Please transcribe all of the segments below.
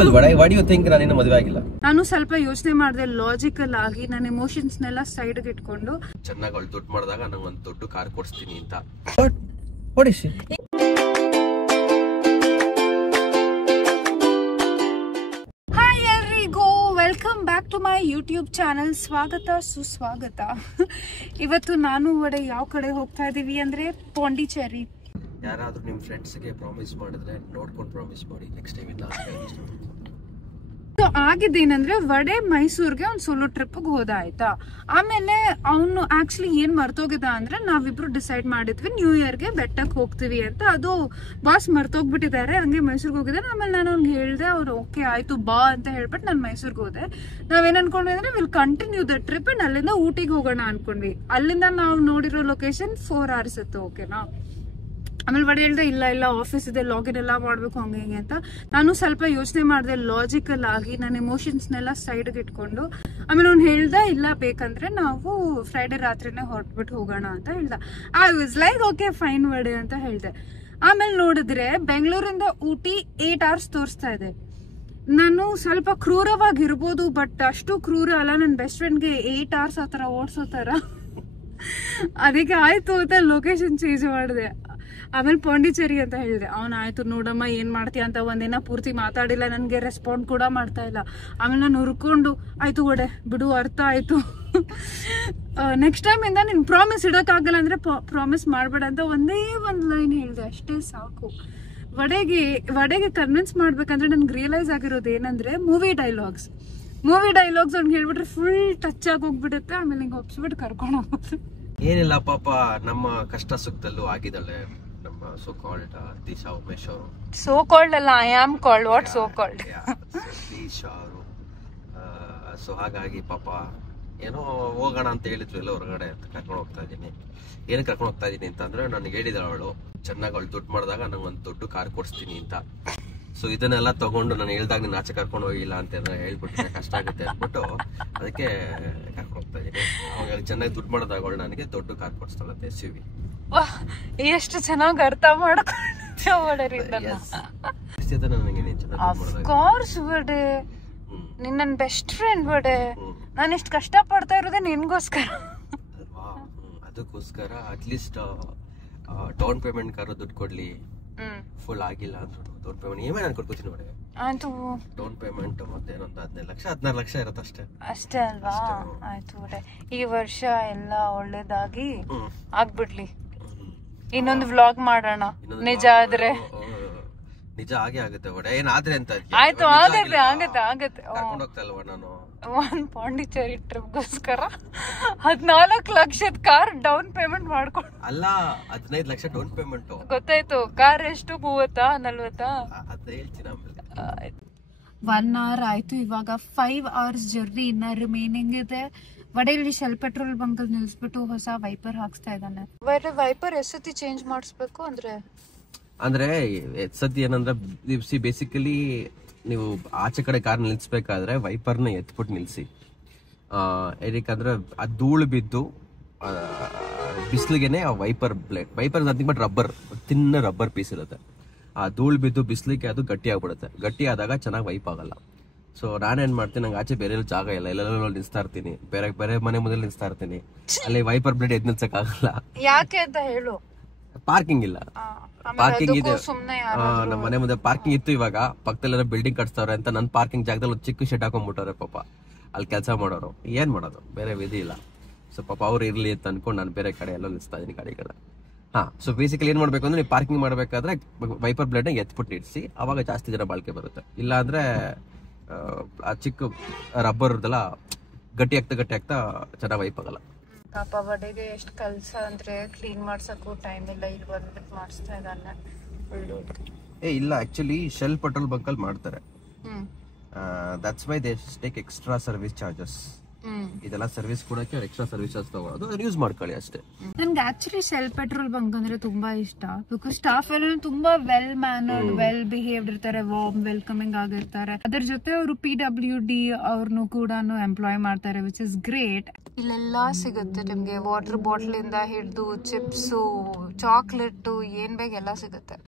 Simple. What you think ನಾನು ಮದುವೆ ಆಗಿಲ್ಲ? ನಾನು ಸ್ವಲ್ಪ ಯೋಚನೆ ಮಾಡಿದೆ, ಲಾಜಿಕಲ್ ಆಗಿ ನನ್ನ ಎಮೋಷನ್ಸ್ನೆಲ್ಲ ಸೈಡ್ ಇಟ್ಕೊಂಡು ಚೆನ್ನಾಗಿ ಅವಳು ದುಡ್ಡು ಮಾಡಿದಾಗ ನಂಗೆ ಒಂದು ದೊಡ್ಡ ಕಾರ್ ಕೊಡಿಸ್ತೀನಿ ಅಂತ. ಹಾಯ್ ಎಲ್ರಿಗೂ, welcome back to my YouTube channel. ಸ್ವಾಗತ ಸುಸ್ವಾಗತ. ಇವತ್ತು ನಾನು ಯಾವ ಕಡೆ ಹೋಗ್ತಾ ಇದೀವಿ ಅಂದ್ರೆ ಪಾಂಡಿಚೇರಿ. ಯಾರಾದ್ರೂ ನಿಮ್ ಫ್ರೆಂಡ್ಸ್ ಗೆ ಪ್ರಾಮಿಸ್ ಮಾಡಿದ್ರೆ ನೋಡ್ಕೊಂಡು ಪ್ರಾಮಿಸ್ ಮಾಡಿ, ನೆಕ್ಸ್ಟ್ ಟೈಮ್ ಇಲ್ಲ. ಆಗಿದ್ದೇನಂದ್ರೆ ವಡೆ ಮೈಸೂರ್ಗೆ ಒಂದು ಸೋಲೋ ಟ್ರಿಪ್ ಹೋದ ಆಯ್ತಾ. ಆಮೇಲೆ ಅವನು ಆಕ್ಚುಲಿ ಏನ್ ಮರ್ತೋಗಿದ್ದ ಅಂದ್ರೆ ನಾವಿಬ್ರು ಡಿಸೈಡ್ ಮಾಡಿದ್ವಿ ನ್ಯೂ ಇಯರ್ಗೆ ಬೆಟ್ಟಕ್ಕೆ ಹೋಗ್ತೀವಿ ಅಂತ. ಅದು ಬಾಸ್ ಮರ್ತೋಗ್ಬಿಟ್ಟಿದ್ದಾರೆ, ಹಂಗೆ ಮೈಸೂರ್ಗೆ ಹೋಗಿದ್ದಾನೆ. ಆಮೇಲೆ ನಾನು ಅವ್ನಿಗೆ ಹೇಳ್ದೆ, ಅವ್ರು ಓಕೆ ಆಯ್ತು ಬಾ ಅಂತ ಹೇಳ್ಬಿಟ್ಟು ನಾನು ಮೈಸೂರ್ಗೆ ಹೋದೆ. ನಾವೇನ್ ಅನ್ಕೊಂಡ್ವಿ ಅಂದ್ರೆ will continue the trip and ಅಲ್ಲಿಂದ ಊಟಿಗೆ ಹೋಗೋಣ ಅನ್ಕೊಂಡ್ವಿ. ಅಲ್ಲಿಂದ ನಾವು ನೋಡಿರೋ ಲೊಕೇಶನ್ 4 hours ಇತ್ತು, ಓಕೆನಾ. ಆಮೇಲೆ ಬಡ ಹೇಳ್ದೆ ಇಲ್ಲ ಆಫೀಸ್ ಇದೆ, ಲಾಗಿನ್ ಎಲ್ಲ ಮಾಡ್ಬೇಕು ಹಂಗೆ ಹಿಂಗೆ ಅಂತ. ನಾನು ಸ್ವಲ್ಪ ಯೋಚನೆ ಮಾಡಿದೆ, ಲಾಜಿಕಲ್ ಆಗಿ ನನ್ನ ಎಮೋಷನ್ಸ್ನೆಲ್ಲ ಸೈಡ್ಗೆ ಇಟ್ಕೊಂಡು. ಆಮೇಲೆ ಅವ್ನು ಹೇಳ್ದೆ, ಇಲ್ಲ ಬೇಕಂದ್ರೆ ನಾವು ಫ್ರೈಡೆ ರಾತ್ರಿನೇ ಹೊರಟ್ಬಿಟ್ಟು ಹೋಗೋಣ ಅಂತ ಹೇಳ್ದ. I was like okay fine vada ಅಂತ ಹೇಳ್ದೆ. ಆಮೇಲೆ ನೋಡಿದ್ರೆ ಬೆಂಗಳೂರಿಂದ ಊಟಿ 8 hours ತೋರಿಸ್ತಾ ಇದೆ. ನಾನು ಸ್ವಲ್ಪ ಕ್ರೂರವಾಗಿರ್ಬೋದು, ಬಟ್ ಅಷ್ಟು ಕ್ರೂರ ಅಲ್ಲ. ನನ್ನ ಬೆಸ್ಟ್ ಫ್ರೆಂಡ್ಗೆ 8 hours ಆ ಥರ ಓಡಿಸೋ ಥರ. ಅದಕ್ಕೆ ಆಯ್ತು ಅಂತ ಲೊಕೇಶನ್ ಚೇಂಜ್ ಮಾಡಿದೆ. ಆಮೇಲೆ ಪಾಂಡಿಚೇರಿ ಅಂತ ಹೇಳಿದೆ. ಅವನ್ ಆಯ್ತು ನೋಡಮ್ಮ ಏನ್ ಮಾಡ್ತೀಯ ಅಂತ ಒಂದಿನ ಪೂರ್ತಿ ಮಾತಾಡಿಲ್ಲ, ನನ್ಗೆ ರೆಸ್ಪಾಂಡ್ ಕೂಡ ಮಾಡ್ತಾ ಇಲ್ಲ. ಆಮೇಲೆ ನಾನು ಹುರ್ಕೊಂಡು ಆಯ್ತು ಒಡೆ ಬಿಡು, ಅರ್ಥ ಆಯ್ತು, ನೆಕ್ಸ್ಟ್ ಟೈಮ್ ಇಂದ ನಿನ್ ಪ್ರಾಮಿಸ್ ಇಡಕ್ಕಾಗಲ್ಲ ಅಂದ್ರೆ ಪ್ರಾಮಿಸ್ ಮಾಡ್ಬೇಡ ಅಂತ ಒಂದೇ ಒಂದ್ ಲೈನ್ ಹೇಳಿದೆ, ಅಷ್ಟೇ ಸಾಕು. ವಡೆಗೆ ಕನ್ವಿನ್ಸ್ ಮಾಡ್ಬೇಕಂದ್ರೆ ನನ್ಗೆ ರಿಯಲೈಸ್ ಆಗಿರೋದು ಏನಂದ್ರೆ ಮೂವಿ ಡೈಲಾಗ್ಸ್ ಅವ್ನಿಗೆ ಹೇಳ್ಬಿಟ್ರೆ ಫುಲ್ ಟಚ್ ಆಗಿ ಹೋಗ್ಬಿಡುತ್ತೆ. ಆಮೇಲೆ ಹಿಂಗೆ ಒಪ್ಸ್ಬಿಟ್ಟು ಕರ್ಕೊಂಡು ಹೋಗ್ಬೋದು. ಏನಿಲ್ಲ ಪಾಪ, ನಮ್ಮ ಕಷ್ಟ ಸುಖದಲ್ಲೂ ಆಗಿದ್ದಾಳೆ ನಮ್ಮ ಸೋ ಕಾಲ್ಡ್ ದಿಶಾ ಉಮೇಶ್ ಅವರು. ಸೋ ಕಾಲ್ಡ್ ಅಲ್ಲ, I am called. What so called? Disha ಅವರು. ಸೊ ಹಾಗಾಗಿ ಪಾಪ ಏನೋ ಹೋಗೋಣ ಅಂತ ಹೇಳಿದ್ರು ಎಲ್ಲ ಹೊರಗಡೆ ಅಂತ ಕರ್ಕೊಂಡು ಹೋಗ್ತಾ ಇದ್ದೀನಿ. ಏನು ಕರ್ಕೊಂಡು ಹೋಗ್ತಾ ಇದ್ದೀನಿ ಅಂತಂದ್ರೆ, ನನಗೆ ಹೇಳಿದಾಳೆ ಅವಳು, ಚೆನ್ನಾಗಿ ಅವಳು ದುಡ್ಡು ಮಾಡಿದಾಗ ನಂಗೆ ಒಂದು ದೊಡ್ಡ ಕಾರ್ ಕೊಡಿಸ್ತೀನಿ ಅಂತ. ಸೊ ಇದನ್ನೆಲ್ಲ ತಗೊಂಡು ನಾನು ಹೇಳ್ದಾಗ ನೀನು ಆಚೆ ಕರ್ಕೊಂಡು ಹೋಗಿಲ್ಲ ಅಂತ ಹೇಳ್ಬಿಟ್ರೆ ಕಷ್ಟ ಆಗುತ್ತೆ ಅಂದ್ಬಿಟ್ಟು ಅದಕ್ಕೆ ಕರ್ಕೊಂಡು ಹೋಗ್ತಾ ಇದ್ದೀನಿ. ಅವಾಗ ಚೆನ್ನಾಗಿ ದುಡ್ಡು ಮಾಡಿದಾಗ ಅವಳು ನನಗೆ ದೊಡ್ಡ ಕಾರ್ ಕೊಡಿಸ್ತಾಳಂತೆ, SUV. ಎಷ್ಟು ಚೆನ್ನಾಗಿ ಅರ್ಥ ಮಾಡ್ಕೊಂಡೆ. ನಿನ್ ನನ್ ಬೆಸ್ಟ್ ಫ್ರೆಂಡ್ ಬಡೆ, ನಾನು ಇಷ್ಟು ಕಷ್ಟ ಪಡ್ತಾ ಇರೋದೇ ನಿನ್ಗೋಸ್ಕರ ಅಲ್ವಾ. ಅದಕ್ಕೋಸ್ಕರ ಅಟ್ಲೀಸ್ಟ್ ಡೌನ್ ಪೇಮೆಂಟ್ ಕಾರು ದುಡ್ಡು ಕೊಡ್ಲಿ, ಫುಲ್ ಆಗಿಲ್ಲ ಅಂದ್ರು ಡೌನ್ ಪೇಮೆಂಟ್ ಏನೇ ನಾನು ಕೊಡ್ಕೋತೀನಿ ನೋಡಿ. ಆಯ್ತು, ಡೌನ್ ಪೇಮೆಂಟ್ ಮತ್ತೆ ಏನೊಂದು 15 ಲಕ್ಷ 16 ಲಕ್ಷ ಇರತ್ತೆ ಅಷ್ಟೇ ಅಲ್ವಾ. ಆಯ್ತು ಬಿಡೆ, ಈ ವರ್ಷ ಎಲ್ಲ ಒಳ್ಳೇದಾಗಿ ಆಗ್ಬಿಡ್ಲಿ. ಇನ್ನೊಂದು ವ್ಲಾಗ್ ಮಾಡೋಣ, ನಿಜ ಆದ್ರೆ. ನಿಜ ಆಗೇ ಆಗುತ್ತೆ ಒಡೆ, ಏನಾದ್ರೆ ಅಂತ. ಆಯ್ತು, ಆಗತ್ತೆ. ಕರ್ಕೊಂಡು ಹೋಗ್ತಾ ಇಲ್ವಾ ನಾನು ಒಂದ್ ಪಾಂಡಿಚೇರಿ ಟ್ರಿಪ್ಗೋಸ್ಕರ 14 ಲಕ್ಷದ ಕಾರ್ ಡೌನ್ ಪೇಮೆಂಟ್ ಮಾಡ್ಕೊಂಡು. ಅಲ್ಲ, 15 ಲಕ್ಷ ಡೌನ್ ಪೇಮೆಂಟ್. ಗೊತ್ತಾಯ್ತು. ಕಾರ್ ಎಷ್ಟು 30, 40? ಅದೇ ಹೇಳ್ತೀನಿ ಆಮೇಲೆ. 1 hour ಆಯ್ತು, ಇವಾಗ 5 hours ಜರ್ನಿ ಇನ್ನ ರಿಮೈನಿಂಗ್ ಇದೆ. ವಡೆಯಲ್ಲಿ ಶೆಲ್ ಪೆಟ್ರೋಲ್ ಬಂಕ್ ನಿಲ್ಸ್ಬಿಟ್ಟು ಹೊಸ ವೈಪರ್ ಹಾಕ್ಸ್ತಾ ಇದ್ದಾನೆ. ವೈಪರ್ ಎಷ್ಟೊತ್ತಿ ಚೇಂಜ್ ಮಾಡಿಸ್ಬೇಕು ಅಂದ್ರೆ ಸದ್ಯ ಏನಂದ್ರೆ ಬೇಸಿಕಲಿ ನೀವು ಆಚೆ ಕಡೆ ಕಾರ್ ನಿಲ್ಸ್ಬೇಕಾದ್ರೆ ವೈಪರ್ನ ಎತ್ಬಿಟ್ಟು ನಿಲ್ಸಿ. ಏನಕ್ಕಂದ್ರೆ ಆ ಧೂಳು ಬಿದ್ದು ಬಿಸಿಲಿಗೆನೆ ಆ ವೈಪರ್ ನಥಿಂಗ್ ಬಟ್ ರಬ್ಬರ್, ತಿನ್ನ ರಬ್ಬರ್ ಪೀಸ್ ಇರುತ್ತೆ. ಆ ಧೂಳು ಬಿದ್ದು ಬಿಸಿಲಿಗೆ ಅದು ಗಟ್ಟಿ ಆಗ್ಬಿಡುತ್ತೆ. ಗಟ್ಟಿ ಆದಾಗ ಚೆನ್ನಾಗಿ ವೈಪ್ ಆಗಲ್ಲ. ಸೊ ನಾನೇನ್ ಮಾಡ್ತೀನಿ, ನಂಗೆ ಆಚೆ ಬೇರೆ ಜಾಗ ಇಲ್ಲ, ಎಲ್ಲೆಲ್ಲ ನಿಲ್ಸ್ತಾ ಇರ್ತೀನಿ, ಬೇರೆ ಮನೆ ಮುಂದೆ ನಿಲ್ಸ್ತಾ ಇರ್ತೀನಿ. ಅಲ್ಲಿ ವೈಪರ್ ಬ್ಲೇಡ್ ಎದ್ ನಿಲ್ಸಕ್ ಆಗಲ್ಲ. ಯಾಕೆ ಅಂತ ಹೇಳು. ಪಾರ್ಕಿಂಗ್ ಇಲ್ಲ. ಪಾರ್ಕಿಂಗ್ ಇದೆ, ನಮ್ಮ ಮನೆ ಮುಂದೆ ಪಾರ್ಕಿಂಗ್ ಇತ್ತು. ಇವಾಗ ಪಕ್ಕದಲ್ಲೆಲ್ಲ ಬಿಲ್ಡಿಂಗ್ ಕಟ್ಸ್ತವ್ರೆ ಅಂತ ನನ್ನ ಪಾರ್ಕಿಂಗ್ ಜಾಗದಲ್ಲಿ ಒಂದು ಚಿಕ್ಕ ಶೆಡ್ ಹಾಕೊಂಡ್ಬಿಟ್ಟವ್ರೆ ಪಾಪ. ಅಲ್ಲಿ ಕೆಲಸ ಮಾಡೋರು, ಏನ್ ಮಾಡೋದು, ಬೇರೆ ವಿಧಿ ಇಲ್ಲ. ಸೊ ಪಾಪ ಅವ್ರು ಇರ್ಲಿ ಅಂತ ಅನ್ಕೊಂಡು ನಾನು ಬೇರೆ ಕಡೆ ಎಲ್ಲ ನಿಲ್ಸ್ತಾ ಇದೀನಿ ಗಾಡಿಗಳ. ಸೊ ಬೇಸಿಕಲಿ ಏನ್ ಮಾಡ್ಬೇಕು ಅಂದ್ರೆ, ನೀವು ಪಾರ್ಕಿಂಗ್ ಮಾಡ್ಬೇಕಾದ್ರೆ ವೈಪರ್ ಬ್ಲೇಡ್ ನ ಎತ್ಬಿಟ್ಟು ಇಡ್ಸಿ, ಅವಾಗ ಜಾಸ್ತಿ ಜನ ಬಾಳಿಕೆ ಬರುತ್ತೆ. ಇಲ್ಲ ಅಂದ್ರೆ ಆ ಚಿಕ್ಕ ರಬ್ಬರ್ದೆಲ್ಲ ಗಟ್ಟಿ ಆಗ್ತಾ ಚೆನ್ನಾಗಿ ವೈಪ್ ಆಗಲ್ಲ. ಪಾಪ ವಡೆಗೆ ಎಷ್ಟು ಕೆಲಸ ಅಂದ್ರೆ ಕ್ಲೀನ್ ಮಾಡ್ಸಕ್ಕೂ ಟೈಮ್ ಇಲ್ಲ. ಇಲ್ಲಿ ಬಂದ್ಬಿಟ್ಟು ಮಾಡಿಸ್ತಾ ಇದ್ದಾನೆ. ಇಲ್ಲ, ಆಕ್ಚುಲಿ ಶೆಲ್ ಪೆಟ್ರೋಲ್ ಬಂಕ್ ಅಲ್ಲಿ ಮಾಡ್ತಾರೆ. That's why they take extra service charges. ಇದೆಲ್ಲ ಸರ್ವಿಸ್ ಕೊಡಕ್ಕೆ ಎಕ್ಸ್ಟ್ರಾ ಸರ್ವಿಸ್ ಚಾರ್ಜ್ ತಗೊಳ್ಳೋದು, ಯೂಸ್ ಮಾಡ್ಕೊಳ್ಳಿ ಅಷ್ಟೇ. ನನ್ಗೆ ಆಕ್ಚುಲಿ ಶೆಲ್ ಪೆಟ್ರೋಲ್ ಬಂಕ್ ಅಂದ್ರೆ ತುಂಬಾ ಇಷ್ಟ. ಬಿಕಾಸ್ ಸ್ಟಾಫ್ ಎಲ್ಲ ತುಂಬಾ ವೆಲ್ ಮ್ಯಾನರ್ಡ್, ವೆಲ್ ಬಿಹೇವ್ಡ್ ಇರ್ತಾರೆ, ವಾರ್ಮ್ ವೆಲ್ಕಮಿಂಗ್ ಆಗಿರ್ತಾರೆ. ಅದ್ರ ಜೊತೆ ಅವರು PWD ಅವ್ರನ್ನು ಕೂಡ ಎಂಪ್ಲಾಯ್ ಮಾಡ್ತಾರೆ, ವಿಚ್ ಇಸ್ ಗ್ರೇಟ್. ಇಲ್ಲೆಲ್ಲಾ ಸಿಗುತ್ತೆ ನಿಮ್ಗೆ, ವಾಟರ್ ಬಾಟಲ್ ಇಂದ ಹಿಡಿದು ಚಿಪ್ಸು, ಚಾಕ್ಲೇಟ್, ಏನ್ ಬೇಗ ಎಲ್ಲ ಸಿಗುತ್ತೆ.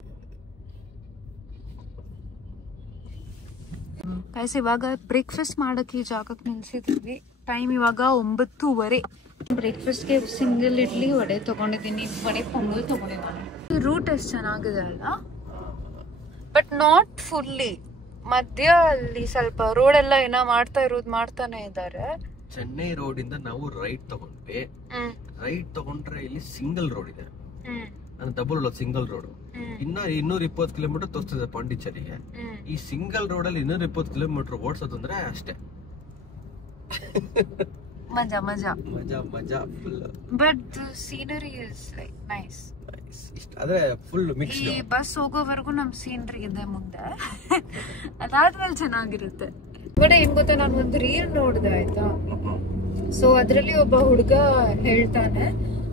ಗೈಸ್ ಇವಾಗ ಬ್ರೇಕ್ಫಾಸ್ಟ್ ಮಾಡಕ್ಕೆ ಈ ಜಾಗಕ್ಕೆ ನಿಲ್ಸಿದ್ವಿ. ಟೈಮ್ ಇವಾಗ 9:30. ಬ್ರೇಕ್ಫಾಸ್ಟ್ಗೆ ಸಿಂಗಲ್ ಇಡ್ಲಿ ವಡೆ ತಗೊಂಡಿದ್ದೀನಿ, ವಡೆ ಪೊಂಗಲ್ ತಗೊಂಡಿದ್ದೀನಿ. ರೂಟ್ ಎಷ್ಟು ಚೆನ್ನಾಗಿದೆ ಅಲ್ಲ, ಬಟ್ ನಾಟ್ ಫುಲ್ಲಿ. ಮಧ್ಯ ಅಲ್ಲಿ ಸ್ವಲ್ಪ ರೋಡ್ ಎಲ್ಲ ಏನೋ ಮಾಡ್ತಾನೆ ಇದ್ದಾರೆ. ಚೆನ್ನೈ ರೋಡ್ ಇಂದ ನಾವು ರೈಟ್ ತಗೊಂಡ್ವಿ. ರೈಟ್ ತಗೊಂಡ್ರೆ ಇಲ್ಲಿ ಸಿಂಗಲ್ ರೋಡ್ ಇದೆ, ಡಬಲ್ ಸಿಂಗಲ್ ರೋಡ್. ಇನ್ನ 220 ಕಿಲೋಮೀಟರ್ ತೋರಿಸ್ತದೆ ಪಾಂಡಿಚೇರಿಗೆ. ಈ ಸಿಂಗಲ್ ರೋಡ್ ಅಲ್ಲಿ 220 ಕಿಲೋಮೀಟರ್ ಓಡಿಸೋದಂದ್ರೆ ಅಷ್ಟೇ ಮಜಾ ಮಜಾ ಮಜಾ ಮಜಾ full. But scenery is like nice. ಅದೇ ಫುಲ್ ಮಿಕ್ಸ್. ಈ ಬಸ್ ಹೋಗೋವರೆಗೂ ನಮ್ ಸೀನರಿ ಇದೆ ಮುಂದೆ, ಅದಾದ್ಮೇಲೆ ಚೆನ್ನಾಗಿರುತ್ತೆ. ಬಟ್ ಏನ್ ಗೊತ್ತಾ, ನಾನು ಒಂದು ರೀಲ್ ನೋಡಿದೆ ಆಯ್ತಾ. ಸೊ ಅದ್ರಲ್ಲಿ ಒಬ್ಬ ಹುಡುಗ ಹೇಳ್ತಾನೆ,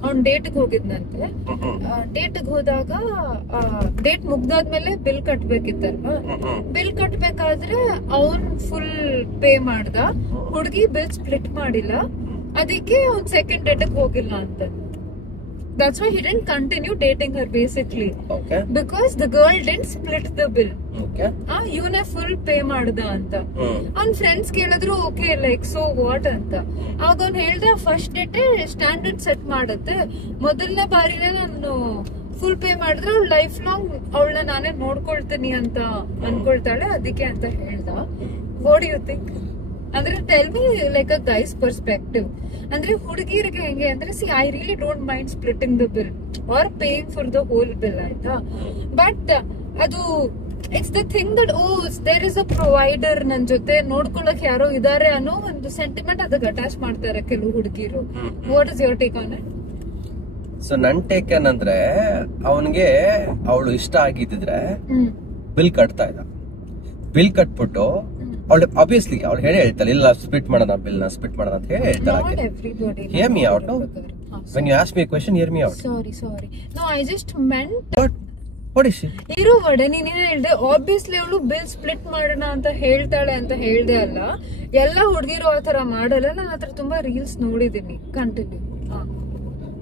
ಅವ್ನ್ ಡೇಟ್ಗೆ ಹೋಗಿದ್ನಂತೆ. ಡೇಟ್ಗೆ ಹೋದಾಗ ಡೇಟ್ ಮುಗ್ದಾದ್ಮೇಲೆ ಬಿಲ್ ಕಟ್ಬೇಕಿತ್ತಲ್ವಾ. ಬಿಲ್ ಕಟ್ಬೇಕಾದ್ರೆ ಅವನ್ ಫುಲ್ ಪೇ ಮಾಡ್ದ, ಹುಡುಗಿ ಬಿಲ್ ಸ್ಪ್ಲಿಟ್ ಮಾಡಿಲ್ಲ, ಅದಕ್ಕೆ ಅವ್ನ್ ಸೆಕೆಂಡ್ ಡೇಟ್ಗೆ ಹೋಗಿಲ್ಲ ಅಂತ. That's why he didn't continue dating her basically. Okay. Because the girl didn't split the bill. Okay. ಇವನೇ ಫುಲ್ ಪೇ ಮಾಡ್ದ ಅಂತ. ಅವ್ನ್ ಫ್ರೆಂಡ್ಸ್ ಕೇಳಿದ್ರು ಓಕೆ ಲೈಕ್ ಸೊ ವಾಟ್ ಅಂತ. ಆಗ ಅವ್ನ್ ಹೇಳ್ದ ಫಸ್ಟ್ ಡೇಟೆ ಸ್ಟ್ಯಾಂಡರ್ಡ್ ಸೆಟ್ ಮಾಡುತ್ತೆ, ಮೊದಲನೇ ಬಾರಿನೇ ನಾನು ಫುಲ್ ಪೇ ಮಾಡಿದ್ರೆ ಅವ್ಳ ಲೈಫ್ ಲಾಂಗ್ ಅವಳನ್ನ ನಾನೇ ನೋಡ್ಕೊಳ್ತೀನಿ ಅಂತ ಅನ್ಕೊಳ್ತಾಳೆ, ಅದಕ್ಕೆ ಅಂತ ಹೇಳ್ದ. What you think? ಅಂದ್ರೆ tell me like a guys perspective. ಅಂದ್ರೆ ಹುಡುಗಿರಿಗೆ ಹೆಂಗೆ ಅಂದ್ರೆ, see I really don't mind splitting the bill or paying for the whole bill ಆಯ್ತಾ. ಬಟ್ ಅದು it's the thing that oh there is a provider, ನನ್ ಜೊತೆ ನೋಡ್ಕೊಳಕ್ ಯಾರೋ ಇದಾರೆ ಅನ್ನೋ ಒಂದು ಸೆಂಟಿಮೆಂಟ್ ಅದಕ್ಕೆ ಅಟ್ಯಾಚ್ ಮಾಡ್ತಾರೆ ಕೆಲವು ಹುಡುಗಿರು. What is your take on it? So ನನ್ ಟೇಕ್ ಏನಂದ್ರೆ, ಅವನ್ಗೆ ಅವಳು ಇಷ್ಟ ಆಗಿದ್ರೆ ಬಿಲ್ ಕಟ್ತಾ ಇದ್ದ. ಬಿಲ್ ಕಟ್ಬಿಟ್ಟು ಅವಳು ಆಬ್ವಿಯಸ್ಲಿ ಅವಳು ಹೇಳಿ ಹೇಳ್ತಾಳೆ, ಇಲ್ಲ ಸ್ಪ್ಲಿಟ್ ಮಾಡೋಣ, ಬಿಲ್ ನ ಸ್ಪ್ಲಿಟ್ ಮಾಡೋಣ ಅಂತ ಹೇಳಿ ಹೇಳ್ತಾಳೆ. Hear me out. When you ask me a question, hear me out. Sorry. No, I just meant. What is she? ಇರೋ ವಡೆ ನೀನೇನು ಹೇಳ್ದೆ, ಆಬ್ವಿಯಸ್ಲಿ ಅವಳು ಬಿಲ್ ಸ್ಪ್ಲಿಟ್ ಮಾಡೋಣ ಅಂತ ಹೇಳ್ತಾಳೆ ಅಂತ ಹೇಳ್ದೆ ಅಲ್ಲ. ಎಲ್ಲಾ ಹುಡುಗಿರು ಆತರ ಮಾಡಲ್ಲ. ನಾನು ಆತರ ತುಂಬಾ ರೀಲ್ಸ್ ನೋಡಿದೀನಿ. ಕಂಟಿನ್ಯೂ.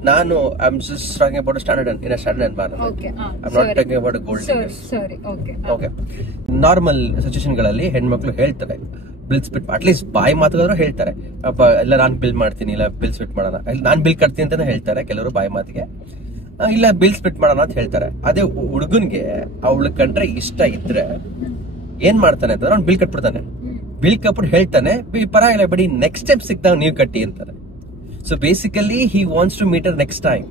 ನಾನು I'm just talking about a standard in a standard environment. Okay. I'm not talking about a gold digger. Sorry. Okay. Normal situation ಗಳಲ್ಲಿ ಹೆಣ್ಮಕ್ಳು ಹೇಳ್ತಾರೆ ಬಿಲ್ ಸ್ಪಿಟ್, ಅಟ್ಲೀಸ್ಟ್ ಬಾಯಿ ಮಾತಾದ್ರು ಹೇಳ್ತಾರೆ, ಅಪ್ಪ ಇಲ್ಲ ನಾನ್ ಬಿಲ್ ಮಾಡ್ತೀನಿ, ಇಲ್ಲ ಬಿಲ್ ಸ್ಪಿಟ್ ಮಾಡೋಣ, ಇಲ್ಲ ನಾನ್ ಬಿಲ್ ಕಟ್ತೀನಿ ಅಂತಾನೆ ಹೇಳ್ತಾರೆ ಕೆಲವರು ಬಾಯಿ ಮಾತಿಗೆ, ಇಲ್ಲ ಬಿಲ್ ಸ್ಪಿಟ್ ಮಾಡೋಣ ಅಂತ ಹೇಳ್ತಾರೆ. ಅದೇ ಹುಡುಗನ್ಗೆ ಅವಳು ಕಂಡ್ರೆ ಇಷ್ಟ ಇದ್ರೆ ಏನ್ ಮಾಡ್ತಾನೆ ಅಂತಂದ್ರೆ ಅವ್ನು ಬಿಲ್ ಕಟ್ಬಿಡ್ತಾನೆ. ಬಿಲ್ ಕಟ್ಬಿಟ್ಟು ಹೇಳ್ತಾನೆ, ಪರವಾಗಿಲ್ಲ ಬಿಡಿ ನೆಕ್ಸ್ಟ್ ಟೈಮ್ ಸಿಕ್ದಾಗ ನೀವು ಕಟ್ಟಿ ಅಂತಾರೆ. So basically he wants to meet her next time.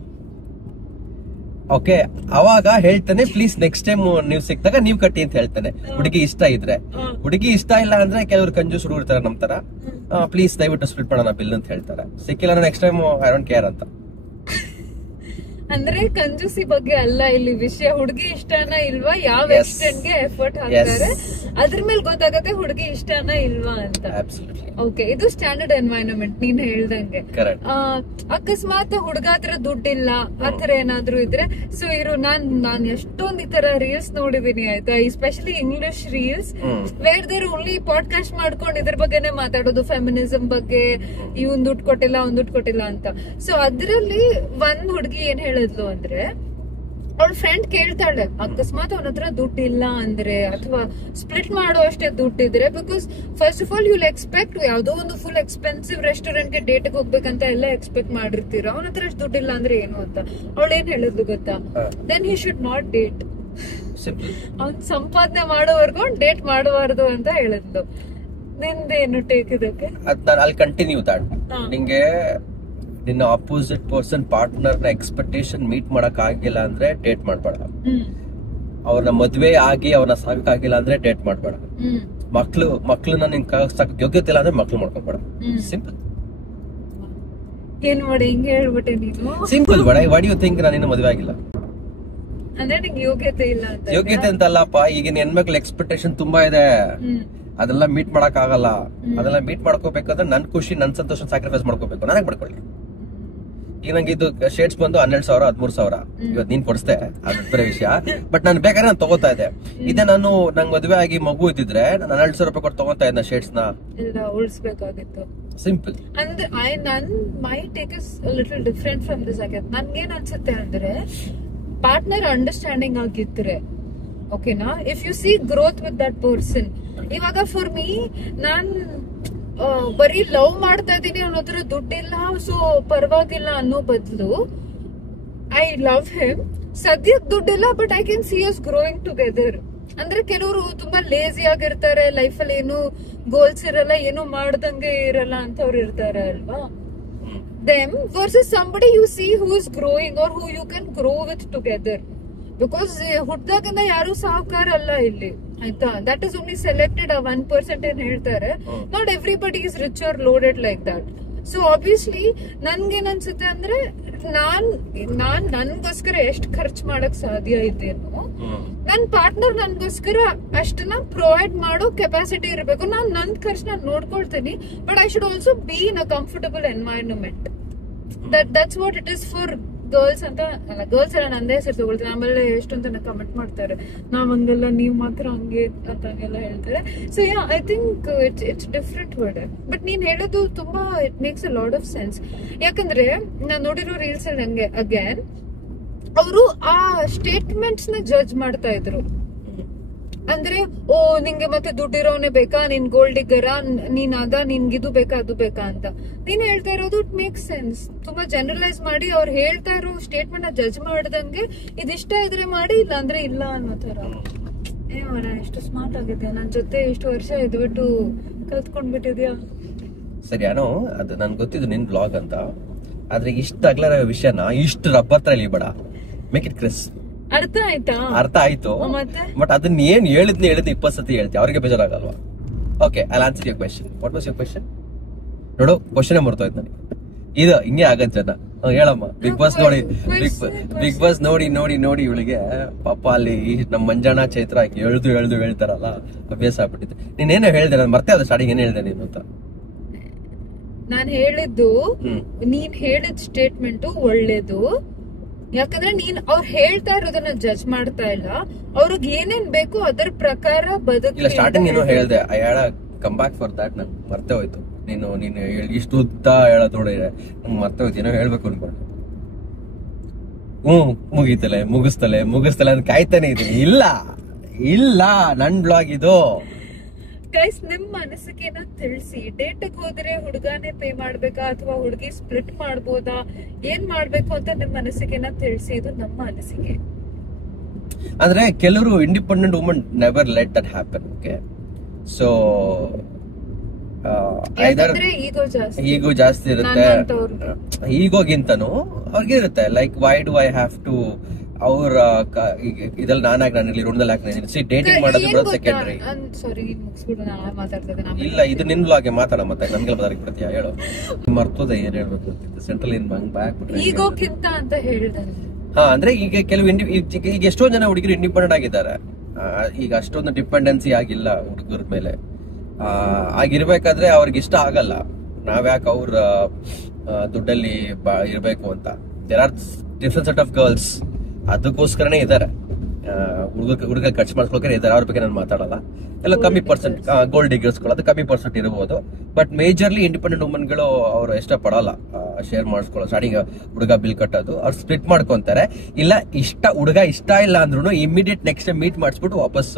Okay, ಅವಾಗ ಹೇಳ್ತಾನೆ ಪ್ಲೀಸ್ ನೆಕ್ಸ್ಟ್ ಟೈಮ್ ನೀವು ಸಿಕ್ಕಿದಾಗ ನೀವು ಕಟ್ಟಿ ಅಂತ ಹೇಳ್ತಾನೆ, ಹುಡುಗಿ ಇಷ್ಟ ಇದ್ರೆ. ಹುಡುಗಿ ಇಷ್ಟ ಇಲ್ಲ ಅಂದ್ರೆ ಕೆಲವರು ಕಂಜೂಸ್ ಹುಡುಗರು ಇರ್ತಾರೆ ನಮ್ ತರ, ಪ್ಲೀಸ್ ದಯವಿಟ್ಟು ಸ್ಪ್ಲಿಟ್ ಮಾಡೋಣ ಬಿಲ್ ಅಂತ ಹೇಳ್ತಾರೆ. ಸಿಕ್ಕಿಲ್ಲ next time I don't care ಅಂತ. ಅಂದ್ರೆ ಕಂಜೂಸಿ ಬಗ್ಗೆ ಅಲ್ಲ ಇಲ್ಲಿ ವಿಷಯ, ಹುಡುಗಿ ಇಷ್ಟನ ಇಲ್ವಾ, ಯಾವ ಎಕ್ಸ್ಟೆಂಟ್ ಗೆ ಎಫರ್ಟ್ ಹಾಕ್ತಾರೆ ಅದ್ರ ಮೇಲೆ ಗೊತ್ತಾಗತ್ತೆ ಹುಡುಗಿ ಇಷ್ಟನ ಇಲ್ವಾ ಅಂತ. ಓಕೆ, ಇದು ಸ್ಟ್ಯಾಂಡರ್ಡ್ ಎನ್ವೈರನ್ಮೆಂಟ್ ನೀನ್ ಹೇಳ್ದಂಗೆ. ಅಕಸ್ಮಾತ್ ಹುಡುಗ ಹತ್ರ ದುಡ್ಡಿಲ್ಲ ಆತರ ಏನಾದ್ರು ಇದ್ರೆ, ಸೊ ಇರು ನಾನ್ ಎಷ್ಟೊಂದ್ ಈ ತರ ರೀಲ್ಸ್ ನೋಡಿದೀನಿ ಆಯ್ತಾ, especially English reels where there only podcast ಮಾಡ್ಕೊಂಡು ಇದ್ರ ಬಗ್ಗೆನೆ ಮಾತಾಡೋದು, ಫೆಮಿನಿಸಂ ಬಗ್ಗೆ, ಇವನ್ ದುಡ್ಡು ಕೊಟ್ಟಿಲ್ಲ ಅವ್ನ್ ದುಡ್ಡು ಕೊಟ್ಟಿಲ್ಲ ಅಂತ. ಸೊ ಅದ್ರಲ್ಲಿ ಒಂದ್ ಹುಡುಗಿ ಏನ್ ಹೇಳಿದ್ಲು ಅಂದ್ರೆ, ಅವಳ ಫ್ರೆಂಡ್ ಕೇಳ್ತಾಳೆ ಅಕಸ್ಮಾತ್ ಅವನ ಹತ್ರ ದುಡ್ಡು ಇಲ್ಲ ಅಂದ್ರೆ ಅಥವಾ ಸ್ಪ್ಲಿಟ್ ಮಾಡೋ ಅಷ್ಟೇ ದುಡ್ಡಿದ್ರೆ, because first of all you'll expect ಯಾವ್ದೋ ಒಂದು ಫುಲ್ ಎಕ್ಸ್ಪೆನ್ಸಿವ್ ರೆಸ್ಟೋರೆಂಟ್ ಗೆ ಡೇಟ್ ಹೋಗ್ಬೇಕಂತ ಎಲ್ಲ ಎಕ್ಸ್ಪೆಕ್ಟ್ ಮಾಡಿರ್ತೀರ, ಅವನ ಹತ್ರ ಅಷ್ಟು ದುಡ್ಡಿಲ್ಲ ಅಂದ್ರೆ ಏನು ಅಂತ. ಅವಳು ಏನ್ ಹೇಳಿದ್ಲು ಗೊತ್ತಾ, then he should not date. ಅವ್ನ್ ಸಂಪಾದನೆ ಮಾಡೋವರೆಗೂ ಡೇಟ್ ಮಾಡಬಾರ್ದು ಅಂತ ಹೇಳಿದ್ಲು. ನಿಂದೇನು ಟೇಕ್ ಇದಕ್ಕೆ? ಅಲ್ಲಿ ಕಂಟಿನ್ಯೂ ದಟ್ ನಿಂಗೆ ನಿನ್ನ ಅಪೋಸಿಟ್ ಪರ್ಸನ್ ಪಾರ್ಟ್ನರ್ ನ ಎಕ್ಸ್ಪೆಕ್ಟೇಷನ್ ಮೀಟ್ ಮಾಡಕ್ ಆಗಿಲ್ಲ ಅಂದ್ರೆ ಡೇಟ್ ಮಾಡ್ಬೇಡ. ಅವ್ರನ್ನ ಮದ್ವೆ ಆಗಿ ಅವ್ರನ್ನ ಸಾಕಾಗಿಲ್ಲ ಅಂದ್ರೆ ಡೇಟ್ ಮಾಡ್ಬೇಡ. ಮಕ್ಳನ್ನ ನಿನ್ ಯೋಗ್ಯತೆ ಇಲ್ಲ ಅಂದ್ರೆ ಮಕ್ಳು ಮಾಡ್ಕೊಬೇಡ. ಸಿಂಪಲ್. ಏನ್ ಮಾಡಿ ಹಿಂಗೆ ಹೇಳ್ಬಿಟ್ಟೆ ನೀನು? ಸಿಂಪಲ್. ವಾಟ್ ಯು ಥಿಂಕ್ ನಾನು ಇನ್ನು ಮದ್ವೆ ಆಗಿಲ್ಲ ಅಂದ್ರೆ ನಿಂಗೆ ಯೋಗ್ಯತೆ ಇಲ್ಲ ಅಂತ? ಯೋಗ್ಯತೆ ಅಂತ ಅಲ್ಲಪ್ಪ, ಈಗಿನ ಹೆಣ್ಮಕ್ಳು ಎಕ್ಸ್ಪೆಕ್ಟೇಷನ್ ತುಂಬಾ ಇದೆ, ಅದೆಲ್ಲ ಮೀಟ್ ಮಾಡಕ್ ಆಗಲ್ಲ. ಅದೆಲ್ಲ ಮೀಟ್ ಮಾಡ್ಕೋಬೇಕಂದ್ರೆ ನನ್ ಖುಷಿ ನನ್ ಸಂತೋಷ ಸ್ಯಾಕ್ರಿಫೈಸ್ ಮಾಡ್ಕೋಬೇಕು, ನನಗ್ ಮಾಡ್ಕೊಳ್ಳಿ. ಈಗ ನಂಗೆ ಇದು ಶೇಡ್ಸ್ ಬಂದು 12,000 13,000 ಇವತ್ತು ನೀನ್ ಕೊಡಿಸ್ದೆ, ಅದು ಬೇರೆ ವಿಷಯ. ಬಟ್ ನಾನು ಬೇಕಾದ್ರೆ ನಾನು ತಗೋತಾ ಇದ್ದೆ. ಇದೇ ನಾನು ನಂಗೆ ಮದುವೆ ಆಗಿ ಮಗು ಇದ್ದಿದ್ರೆ ನಾನು 12,000 ರೂಪಾಯಿ ಕೊಟ್ಟು ತಗೋತಾ ಇದ್ದ ಶೇಡ್ಸ್ ನ. ಉಳಿಸ್ಬೇಕಾಗಿತ್ತು. ಸಿಂಪಲ್. ಅಂದ್ರೆ ನನ್ my take is little different from this. ನನ್ಗೇನ್ ಅನ್ಸುತ್ತೆ ಅಂದ್ರೆ, ಪಾರ್ಟ್ನರ್ ಅಂಡರ್ಸ್ಟ್ಯಾಂಡಿಂಗ್ ಆಗಿದ್ರೆ ಓಕೆನಾ. If you see growth with that person. ಇವಾಗ ಫಾರ್ ಮೀ ನಾನ್ ಬರೀ ಲವ್ ಮಾಡ್ತಾ ಇದೀನಿ, ಅವನ ಹತ್ರ ದುಡ್ಡಿಲ್ಲ ಸೊ ಪರವಾಗಿಲ್ಲ ಅನ್ನೋ ಬದಲು ಐ ಲವ್ ಹಿಮ್, ಸದ್ಯಕ್ ದುಡ್ಡಿಲ್ಲ but I can see us growing together. ಅಂದ್ರೆ ಕೆಲವರು ತುಂಬಾ ಲೇಜಿ ಆಗಿರ್ತಾರೆ, ಲೈಫ್ ಅಲ್ಲಿ ಏನು ಗೋಲ್ಸ್ ಇರಲ್ಲ, ಏನು ಮಾಡ್ದಂಗೆ ಇರಲ್ಲ ಅಂತವ್ರು ಇರ್ತಾರೆ ಅಲ್ವಾ. them versus somebody you see who is growing or who you can grow with together. Because ಹುಟ್ದಾಗಿಂದ ಯಾರು ಸಾಹುಕಾರ ಅಲ್ಲ ಇಲ್ಲಿ, ಆಯ್ತಾ. ದಟ್ ಇಸ್ ಓನ್ಲಿ ಸೆಲೆಕ್ಟೆಡ್ 1% ಏನ್ ಹೇಳ್ತಾರೆ. Not everybody is rich or loaded like that. So obviously ನನ್ಗೇನ್ ಅನ್ಸುತ್ತೆ ಅಂದ್ರೆ ನಾನ್ ನನ್ಗೋಸ್ಕರ ಎಷ್ಟ್ ಖರ್ಚು ಮಾಡಕ್ ಸಾಧ್ಯ ಇದ್ದೇನೋ, ನನ್ ಪಾರ್ಟ್ನರ್ ನನ್ಗೋಸ್ಕರ ಅಷ್ಟನ್ನ ಪ್ರೊವೈಡ್ ಮಾಡೋ ಕೆಪಾಸಿಟಿ ಇರಬೇಕು. ನಾನ್ ನನ್ ಖರ್ಚು ನಾನು ನೋಡ್ಕೊಳ್ತೀನಿ, but I should also be in a comfortable environment. That's what it is for girls ಅಂತ. ಅಲ್ಲ, ಗರ್ಲ್ಸ್ ಎಲ್ಲ ನಂದೇ ಹೆಸರು ತಗೊಳ್ತೀನಿ, ಆಮೇಲೆ ಎಷ್ಟೊಂತ ಕಮೆಂಟ್ ಮಾಡ್ತಾರೆ, ನಾವ್ ಹಂಗಲ್ಲ ನೀವ್ ಮಾತ್ರ ಹಂಗೆ ಅಂತೆಲ್ಲ ಹೇಳ್ತಾರೆ. So yeah, I think it's different word. But ನೀನ್ ಹೇಳೋದು ತುಂಬಾ it makes a lot of sense. ಯಾಕಂದ್ರೆ ನಾನ್ ನೋಡಿರೋ ರೀಲ್ಸ್ ಅಲ್ಲಿ ನಂಗೆ ಅಗೇನ್ ಅವರು ಆ ಸ್ಟೇಟ್ಮೆಂಟ್ಸ್ ನ ಜಡ್ಜ್ ಮಾಡ್ತಾ ಇದ್ರು. ಅಂದ್ರೆ ಓ ನಿಂಗೆ ಮತ್ತೆ ದುಡ್ಡಿರೋನೆ ಬೇಕಾ, ನಿನ್ ಗೋಲ್ಡ್ ಡಿಗ್ಗರ, ನೀನ್ ನಿನ್ಗಿದು ಬೇಕಾ ಅದು ಬೇಕಾ ಅಂತ ನೀನ್ ಹೇಳ್ತಾ ಇರೋದು. It make sense. ತುಂಬಾ ಜನರಲೈಸ್ ಮಾಡಿ ಅವ್ರು ಹೇಳ್ತಾ ಇರೋ ಸ್ಟೇಟ್ಮೆಂಟ್ ನ ಜಡ್ಜ್ ಮಾಡ್ದಂಗೆ ಇದಿಷ್ಟ ಇದ್ರೆ ಮಾಡಿ, ಇಲ್ಲ ಅಂದ್ರೆ ಇಲ್ಲ ಅನ್ನೋ ತರ. ಎಷ್ಟು ಸ್ಮಾರ್ಟ್ ಆಗಿದೆ, ನನ್ ಜೊತೆ ಇಷ್ಟು ವರ್ಷ ಇದ್ಬಿಟ್ಟು ಕಲ್ತ್ಕೊಂಡ್ಬಿಟ್ಟಿದ್ಯಾ. ಸರಿ ಅನೋ, ಅದು ನನ್ ಗೊತ್ತಿದ್ದು ನಿನ್ ಬ್ಲಾಗ್ ಅಂತ, ಆದ್ರೆ ಇಷ್ಟ ಅಗ್ಲರ ವಿಷಯನ ಇಷ್ಟು ರಬ್ಬರ್ ತರ ಇಳಿಬೇಡ. Make it Chris. ಅರ್ಥ ಆಯ್ತಾ? ಅರ್ಥ ಆಯ್ತು, ಬಟ್ ಅದನ್ನ ಏನ್ ಹೇಳಿದ್ನಿ 20 ಸತಿ ಹೇಳ್ತಿ, ಅವ್ರಿಗೆ ಬೇಜಾರಾಗಲ್ವಾ? Okay, I answer your question. What was your question? ನೋಡು, ಕ್ವೆಶ್ಚನ್ ಮರ್ತೋಯ್ತು ನನಗೆ. ಇದು ಹಿಂಗೆ ಆಗತ್ ಜನ. ಹೇಳಮ್ಮ. ಬಿಗ್ ಬಾಸ್ ನೋಡಿ, ಬಿಗ್ ಬಾಸ್ ನೋಡಿ ನೋಡಿ ನೋಡಿ ಇವಳಿಗೆ ಪಾಪ ಅಲ್ಲಿ ನಮ್ ಮಂಜಣ್ಣ ಚೈತ್ರ ಎಳ್ದು ಹೇಳ್ತಾರಲ್ಲ, ಅಭ್ಯಾಸ ಆಗ್ಬಿಟ್ಟಿದೆ. ನೀನೇನೋ ಹೇಳ್ದೆ, ನಾನು ಮರ್ತೆ ಅದು ಸ್ಟಾರ್ಟಿಂಗ್ ಏನ್ ಹೇಳ್ದೆ ನೀನು ಅಂತ. ನಾನ್ ಹೇಳಿದ್ದು, ನೀನ್ ಹೇಳಿದ ಸ್ಟೇಟ್ಮೆಂಟ್ ಒಳ್ಳೇದು. ಯಾಕಂದ್ರೆ ನೀನ್ ಅವ್ರು ಹೇಳ್ತಾ ಇರೋದನ್ನ ಜಡ್ಜ್ ಮಾಡ್ತಾ ಇಲ್ಲ, ಅವ್ರಿಗೆ ಏನೇನ್ ಬೇಕು ಅದ್ರ ಪ್ರಕಾರ ಬದುಕು. ಸ್ಟಾರ್ಟಿಂಗ್ ಏನೋ ಹೇಳ್ದೆ, I had come back for that. ನಂಗೆ ಮರ್ತೆ ಹೋಯ್ತು. ನೀನು ಇಷ್ಟು ಉದ್ದ ಹೇಳೋದ್ ನೋಡಿದ್ರೆ ನಂಗೆ ಮರ್ತೆ ಹೋಯ್ತು. ಏನೋ ಹೇಳ್ಬೇಕು ಅನ್ಕೊಂಡು ಮುಗಿಸ್ತಲೆ ಅಂತ ಕಾಯ್ತಾನೆ ಇದೆ. ಇಲ್ಲ ನನ್ ಬ್ಲಾಗ್ ಇದು. ಗೈಸ್, ನಿಮ್ ಅನಿಸಿಕೆನ ತಿಳಿಸಿ. ಡೇಟ್ಗೆ ಹೋದ್ರೆ ಹುಡುಗಾನೇ ಪೇ ಮಾಡ್ಬೇಕಾ ಅಥವಾ ಹುಡುಗಿ ಸ್ಪ್ಲಿಟ್ ಮಾಡ್ಬೋದಾ, ಏನ್ ಮಾಡ್ಬೇಕು ಅಂತ ನಿಮ್ ಅನಿಸಿಕೆನ ತಿಳಿಸಿ. ಇದು ನಮ್ಮ ಅನಿಸಿಕೆ. ಅಂದ್ರೆ ಕೆಲವರು independent woman never let that happen. Okay, so ego ಜಾಸ್ತಿ ಇರುತ್ತೆ. ಈಗೋಗಿಂತನೂ ಅವ್ರಿಗಿರುತ್ತೆ like why do I have to ಅವ್ರ ಇದ್ರಲ್ಲಿ ನಾನಾಗಿ ಋಣದಲ್ಲಿ ಹಾಕಿ ಡೇಟಿಂಗ್ ಮಾಡೋದು ಬಿಡೋದು ಸೆಕೆಂಡ್ರಿ. ಇಲ್ಲ, ಇದು ನಿನ್ ಬ್ಲಾಗೆ ಮಾತಾಡ, ಮತ್ತೆ ನನ್ಗೆಲ್ಲ ಬದಲಾಗಿ ಬಿಡ್ತೀಯ. ಹೇಳು, ಮರ್ತೋದೆ ಏನ್ ಹೇಳ್ಬೇಕು ಅಂತಿತ್ತು. ಸೆಂಟ್ರಲ್ ಏನ್ ಅಂತ ಹೇಳಿದೆ. ಹಾ, ಅಂದ್ರೆ ಈಗ ಕೆಲವು ಈಗ ಎಷ್ಟೋ ಜನ ಹುಡುಗಿರು ಇಂಡಿಪೆಂಡೆಂಟ್ ಆಗಿದ್ದಾರೆ. ಈಗ ಅಷ್ಟೊಂದು ಡಿಪೆಂಡೆನ್ಸಿ ಆಗಿಲ್ಲ ಹುಡುಗರ ಮೇಲೆ. ಆಗಿರ್ಬೇಕಾದ್ರೆ ಅವ್ರಿಗೆ ಇಷ್ಟ ಆಗಲ್ಲ, ನಾವ್ಯಾಕೆ ಅವ್ರ ದುಡ್ಡಲ್ಲಿ ಇರ್ಬೇಕು ಅಂತ. There are different set of girls, ಅದಕ್ಕೋಸ್ಕರನೇ ಇದಾರೆ. ಹುಡುಗ ಖರ್ಚು ಮಾಡ್ಕೊಳ್ತಾರೆ ಇದಾರೆ. ಅವ್ರ ಬಗ್ಗೆ ನಾನು ಮಾತಾಡಲ್ಲ. ಎಲ್ಲ ಕಮ್ಮಿ ಪರ್ಸೆಂಟ್ ಗೋಲ್ಡ್ ಡಿಗರ್ಸ್ಗಳು, ಅದು ಕಮ್ಮಿ ಪರ್ಸೆಂಟ್ ಇರಬಹುದು. ಬಟ್ ಮೇಜರ್ಲಿ ಇಂಡಿಪೆಂಡೆಂಟ್ ವುಮನ್ಗಳು ಅವ್ರು ಇಷ್ಟ ಪಡಲ್ಲ ಶೇರ್ ಮಾಡಿಸ್ಕೊಳ್ಳೋ. ಸ್ಟಾರ್ಟಿಂಗ್ ಹುಡುಗ ಬಿಲ್ ಕಟ್ಟೋದು ಅವ್ರು ಸ್ಪ್ಲಿಟ್ ಮಾಡ್ಕೊಂತಾರೆ. ಇಲ್ಲ ಹುಡುಗ ಇಷ್ಟ ಇಲ್ಲ ಅಂದ್ರೂ ಇಮಿಡಿಯೇಟ್ ನೆಕ್ಸ್ಟ್ ಟೈಮ್ ಮೀಟ್ ಮಾಡಿಸ್ಬಿಟ್ಟು ವಾಪಸ್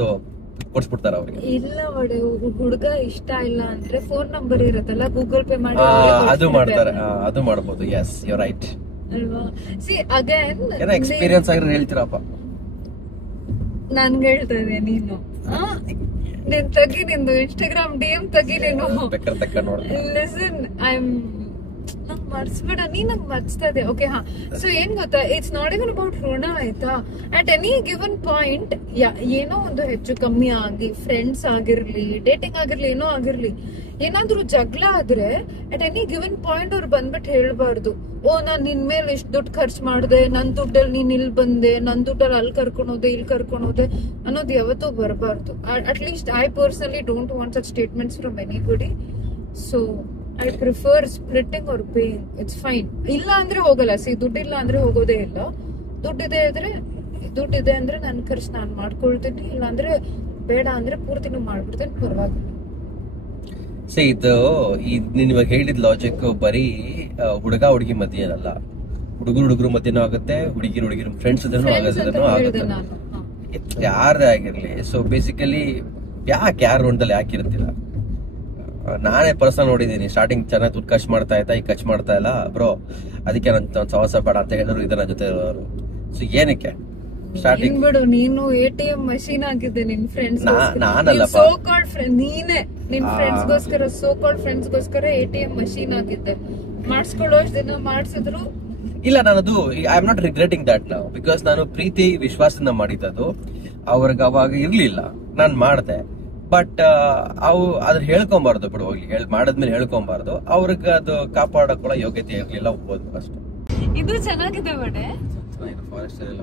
ಕೊಡ್ಸ್ಬಿಡ್ತಾರ ಅವ್ರಿಗೆ. ಇಲ್ಲ, ಹುಡುಗ ಇಷ್ಟ ಇಲ್ಲ ಅಂದ್ರೆ ಫೋನ್ ನಂಬರ್ ಇರುತ್ತಲ್ಲ, ಗೂಗಲ್ ಪೇ ಮಾಡಿ ಅದು ಮಾಡ್ತಾರೆ. ಅದು ಮಾಡಬಹುದು. ಎಸ್, ಯು ರೈಟ್ ಅಲ್ವಾ. ಸಿ ಅಗೇನ್ ಏನೋ ಎಕ್ಸ್ಪೀರಿಯನ್ಸ್ ಆಗಿರೋ ಹೇಳ್ತೀರಪ್ಪ. ನನ್ಗೆ ಹೇಳ್ತಾ ಇದ್ದೆ ನೀನು ನೀನ್ ತೆಗಿ, ನಿಂದು ಇನ್ಸ್ಟಾಗ್ರಾಮ್ DM ತೆಗಿ ನೀನು. ಲಿಸನ್, ಐ ಆಮ್ ನಂಗ್ ಮರ್ಸ್ಬೇಡ, ನೀ ನಂಗ್ ಮರ್ಸ್ತಾ ಇದೆ. ಓಕೆ, ಹಾ. ಸೊ ಏನ್ ಗೊತ್ತಾ, ಇಟ್ಸ್ ನಾಟ್ ಇವನ್ ಅಬೌಟ್ ಋಣ, ಆಯ್ತಾ. ಅಟ್ ಎನಿ ಗಿವನ್ ಪಾಯಿಂಟ್ ಏನೋ ಒಂದು ಹೆಚ್ಚು ಕಮ್ಮಿ ಆಗಿ, ಫ್ರೆಂಡ್ಸ್ ಆಗಿರ್ಲಿ, ಡೇಟಿಂಗ್ ಆಗಿರ್ಲಿ, ಏನೋ ಆಗಿರ್ಲಿ, ಏನಾದ್ರು ಜಗಳ ಆದ್ರೆ ಅಟ್ ಎನಿ ಗಿವನ್ ಪಾಯಿಂಟ್ ಅವ್ರು ಬಂದ್ಬಿಟ್ಟು ಹೇಳ್ಬಾರ್ದು, ಓ ನಾನ್ ನಿನ್ ಮೇಲೆ ಇಷ್ಟು ದುಡ್ಡು ಖರ್ಚು ಮಾಡಿದೆ, ನನ್ ದುಡ್ಡಲ್ಲಿ ನೀನ್ ಇಲ್ಲಿ ಬಂದೆ, ನನ್ ದುಡ್ಡಲ್ಲಿ ಅಲ್ಲಿ ಕರ್ಕೊಂಡೋದೆ, ಇಲ್ಲಿ ಕರ್ಕೊಂಡೋದೆ ಅನ್ನೋದು ಯಾವತ್ತೂ ಬರಬಾರ್ದು. At least I personally don't want such statements from anybody. So I prefer splitting are paying. It's fine. ಇಲ್ಲ ಅಂದ್ರೆ ಹೋಗಲ್ಲ. ಸಿ, ದುಡ್ಡಿಲ್ಲ ಅಂದ್ರೆ ಹೋಗೋದೇ ಇಲ್ಲ. ದುಡ್ಡಿದೆ ಅಂದ್ರೆ ನನ್ ಖರ್ಚು ನಾನ್ ಮಾಡ್ಕೊಳ್ತೀನಿ, ಇಲ್ಲ ಅಂದ್ರೆ ಬೇಡ ಅಂದ್ರೆ ಪೂರ್ತಿನೂ ಮಾಡ್ಬಿಡ್ತೀನಿ, ಪರವಾಗಿಲ್ಲ. ಸಿ, ಇದು ನೀನ್ ಇವಾಗ ಹೇಳಿದ ಲಾಜಿಕ್ ಬರೀ ಹುಡುಗ ಹುಡುಗಿ ಮಧ್ಯೆ ಏನಲ್ಲ, ಹುಡುಗರು ಮಧ್ಯನೂ ಆಗುತ್ತೆ, ಹುಡುಗಿರು ಫ್ರೆಂಡ್ಸ್ ಆಗುತ್ತೆ. ಯಾರೇ ಆಗಿರ್ಲಿ. ಸೊ ಬೇಸಿಕಲಿ ಯಾರು ರೋಡ್ದಲ್ಲಿ ಯಾಕೆ ಇರ್ತಿಲ್ಲ. ನಾನೇ ಪರ್ಸನಲ್ ನೋಡಿದೀನಿ, ಸ್ಟಾರ್ಟಿಂಗ್ ಚೆನ್ನಾಗಿ ದುಡ್ಡು ಖರ್ಚು ಮಾಡ್ತಾ ಇದ್ದ, ಈಗ ಖರ್ಚು ಮಾಡ್ತಾ ಇಲ್ಲ ಬ್ರೋ, ಅದಕ್ಕೆ ನನ್ನ ಸವಾಸ ಬೇಡ ಅಂತ ಹೇಳಿದ್ರು ಇದನ್ನ ಜೊತೆ ಇರೋರು. ಸೊ ಏನಕ್ಕೆ ಸ್ಟಾರ್ಟಿಂಗ್ ಬಿಡು, ನೀನು ATM ಮಷೀನ್ ಆಗಿದ್ದೆ ನಿನ್ ಫ್ರೆಂಡ್ಸ್ ನಾನಲ್ಲಪ್ಪ, ಸೋ ಕಾಲ್ಡ್ ಫ್ರೆಂಡ್ ನೀನೆ ನಿನ್ ಫ್ರೆಂಡ್ಸ್ ಗೋಸ್ಕರ, ಸೋ ಕಾಲ್ಡ್ ಫ್ರೆಂಡ್ಸ್ ಗೋಸ್ಕರ ATM ಮಷೀನ್ ಆಗಿದ್ದೆ. ಮಾಡಿಸ್ಕೊಳ್ಳೋ ದಿನ ಮಾಡಿಸಿದ್ರು ಇಲ್ಲ. ನಾನದು I am not regretting that ನಾವು, ಬಿಕಾಸ್ ನಾನು ಪ್ರೀತಿ ವಿಶ್ವಾಸದಿಂದ ಮಾಡಿದ್ದದು. ಅವ್ರಿಗೆ ಅವಾಗ ಇರ್ಲಿಲ್ಲ, ನಾನ್ ಮಾಡ್ದೆ. ಬಟ್ ಅವು ಅದ್ರ ಹೇಳ್ಕೊಂಬಾರ್ದು ಬಿಡು, ಹೋಗ್ಲಿ ಮಾಡದ್ಮೇಲೆ ಹೇಳ್ಕೊಂಬಾರ್ದು. ಅವ್ರಿಗೆ ಅದು ಕಾಪಾಡಕೊಳ್ಳೋ ಯೋಗ್ಯತೆ ಇರ್ಲಿಲ್ಲ, ಹೋಗ್ಬೋದು ಅಷ್ಟೇ. ಇದು ಚೆನ್ನಾಗಿದೆ ಬಡೆ. ಫಾರೆಸ್ಟ್ ಎಲ್ಲ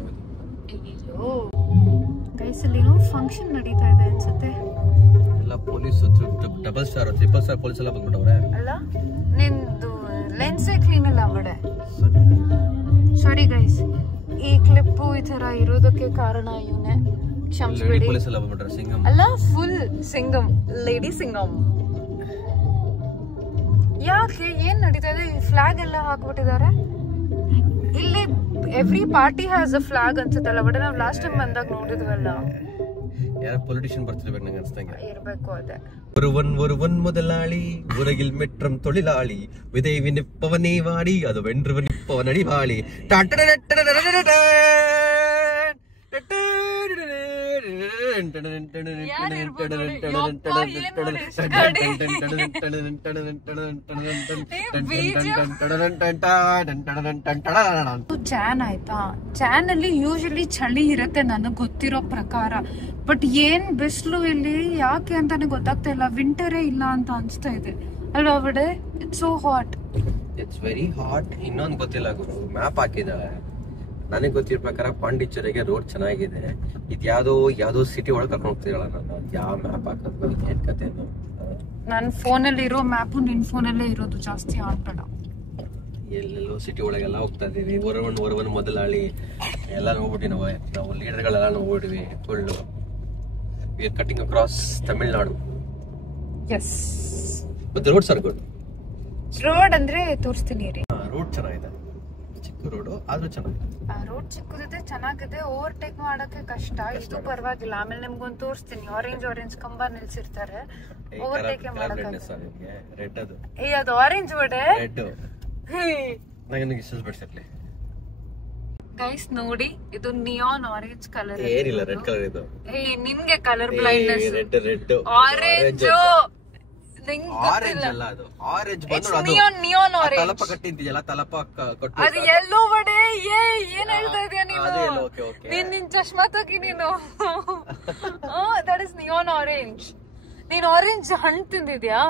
ಕೈಸಲ್ಲಿನೋ ಫಂಕ್ಷನ್ ನಡೀತಾ ಇದೆ ಅನ್ಸುತ್ತೆ. ಎಲ್ಲ police double star, triple star police ಎಲ್ಲ ಬಂದ್ಬಿಟ್ಟವ್ರೆ. ಅಲ್ಲ ನಿಂದು ಲೆನ್ಸೇ ಕ್ಲೀನ್ ಇಲ್ಲ ಬಡೆ. ಸಾರಿ ಗೈಸ್, ಈ ಕ್ಲಿಪ್ ಈ ತರ ಇರೋದಕ್ಕೆ ಕಾರಣ ಇವನೇ, ಕ್ಷಮಿಸಬೇಡಿ. ಪೊಲೀಸ್ ಎಲ್ಲ ಬಂದ್ಬಿಟ್ರೆ ಸಿಂಗಮ್ ಅಲ್ಲ, ಫುಲ್ ಸಿಂಗಮ್, ಲೇಡಿ ಸಿಂಗಮ್. ಯಾಕೆ ಏನ್ ನಡೀತಾ ಇದೆ? ಫ್ಲಾಗ್ ಎಲ್ಲ ಹಾಕ್ಬಿಟ್ಟಿದ್ದಾರೆ ಇಲ್ಲಿ. Every party has a flag ಅನ್ಸುತ್ತಲ್ಲ ಬಟ್ ನಾವು ಲಾಸ್ಟ್ ಟೈಮ್ ಬಂದಾಗ ನೋಡಿದ್ವಲ್ಲ. ಯಾರ ಪೊಲಿಟಿಷಿಯನ್ ಬರ್ತಿರ್ಬೇಕು ನಂಗೆ ಅನ್ಸ್ತಂಗೆ. ಇರ್ಬೇಕು ಅದೇ. ஒருவன் முதலாளி உலகில் மெற்றம் தொழிலாளி விதைவி நிற்பவனே வாடி அது வென்று நிற்பவன் அடிவாளி. ಚಾನ್ ಆಯ್ತಾ? ಚಾನ್ ಅಲ್ಲಿ ಯೂಶಲಿ ಚಳಿ ಇರುತ್ತೆ ನನಗ್ ಗೊತ್ತಿರೋ ಪ್ರಕಾರ. ಬಟ್ ಏನ್ ಬಿಸಿಲು ಇಲ್ಲಿ, ಯಾಕೆ ಅಂತಾನೆ ಗೊತ್ತಾಗ್ತಾ ಇಲ್ಲ. ವಿಂಟರೇ ಇಲ್ಲ ಅಂತ ಅನ್ಸ್ತಾ ಇದೆ ಅಲ್ವಾ ಬಡೆ? It's so hot. It's very hot. ಇನ್ನೊಂದು ಗೊತ್ತಿಲ್ಲ ಗುರು, ಮ್ಯಾಪ್ ಹಾಕಿದ್ದಾರೆ. ನನಗೆ ಗೊತ್ತಿರೋ ಪ್ರಕಾರ ಪಾಂಡಿಚೇರಿಗೆ ರೋಡ್ ಚೆನ್ನಾಗಿದೆ. ಯಾವ್ದೋ ಸಿಟಿ ಒಳಗೆ ಕರ್ಕೊಂಡು ಹೋಗ್ತಿರಲ್ಲ. ನಾನು ಯಾವ ಮ್ಯಾಪ್ ಹಾಕೋದು, ಏನ್ ಕತೆ? ನನ್ ಫೋನಲ್ಲಿ ಇರೋ ಮ್ಯಾಪು ನಿನ್ ಫೋನಲ್ಲೇ ಇರೋದು, ಜಾಸ್ತಿ ಆಡ್ಬೇಡ. ಎಲ್ಲೆಲ್ಲೋ ಸಿಟಿ ಒಳಗೆಲ್ಲ ಹೋಗ್ತಾ ಇದೀವಿ. ಒರವನ್ ಮೊದಲಾಳಿ ಎಲ್ಲ ನೋಡ್ಬಿಟ್ಟಿ ನಾವು ಲೀಡರ್ಗಳೆಲ್ಲ ನೋಡ್ಬಿಟ್ವಿ. Full we are cutting across Tamil Nadu. Yes, ಮತ್ತೆ ರೋಡ್ಸ್ ಆರ್ ಗುಡ್. ರೋಡ್ ಅಂದ್ರೆ ತೋರಿಸ್ತೀನಿ ರೀ. ರೋಡ್ ಚೆನ್ನಾಗಿದೆ, ಚಿಕ್ಕ ರೋಡ್ ಆದ್ರೂ ಚೆನ್ನಾಗಿದೆ. ರೋಡ್ ಚಿಕ್ಕದಿದೆ, ಚೆನ್ನಾಗಿದೆ. ಓವರ್ಟೇಕ್ ಮಾಡಕ್ಕೆ ಕಷ್ಟ. ಇದು ಪರವಾಗಿಲ್ಲ. ಆಮೇಲೆ ನಿಮ್ಗೊಂದು ತೋರಿಸ್ತೀನಿ. ಆರೆಂಜ್ ಕಂಬ ನಿಲ್ಸಿರ್ತಾರೆ, ಓವರ್ಟೇಕ್ ಮಾಡಕ್ಕೆ. ರೆಡ್ ಅದು. ಅದು ಆರೆಂಜ್ ಬಡೆ. ರೆಡ್ ನನಗೆ ಇಷ್ಟ ಬಿಡ್ಸಕ್ಲಿ. ಗೈಸ್ ನೋಡಿ, ಇದು ನಿಯಾನ್ ಆರೆಂಜ್ ಕಲರ್. ಏನಿಲ್ಲ, ರೆಡ್ ಕಲರ್ ಇದು. ನಿಮ್ಗೆ colour blindness. Red orange orange ಅಲ್ಲ, ಅದು ಆರೆಂಜ್ ಬಂದು ನಿಯಾನ್ ಆರೆಂಜ್. ತಲಪ ಕಟ್ಟಿದ್ಯಲ್ಲ, ತಲಪ ಕಟ್ಟು. ಅದು ಎಲ್ಲೋ ಬಡೆ. ಏನ್ ಹೇಳ್ತಾ ಇದೀಯ ನೀನು? ನಿನ್ ಚಶ್ಮಾ ತಗಿ ನೀನು. That is neon orange. ನೀನ್ ಆರೆಂಜ್ ಹಣ್ಣು ತಿಂದಿದ್ಯಾ?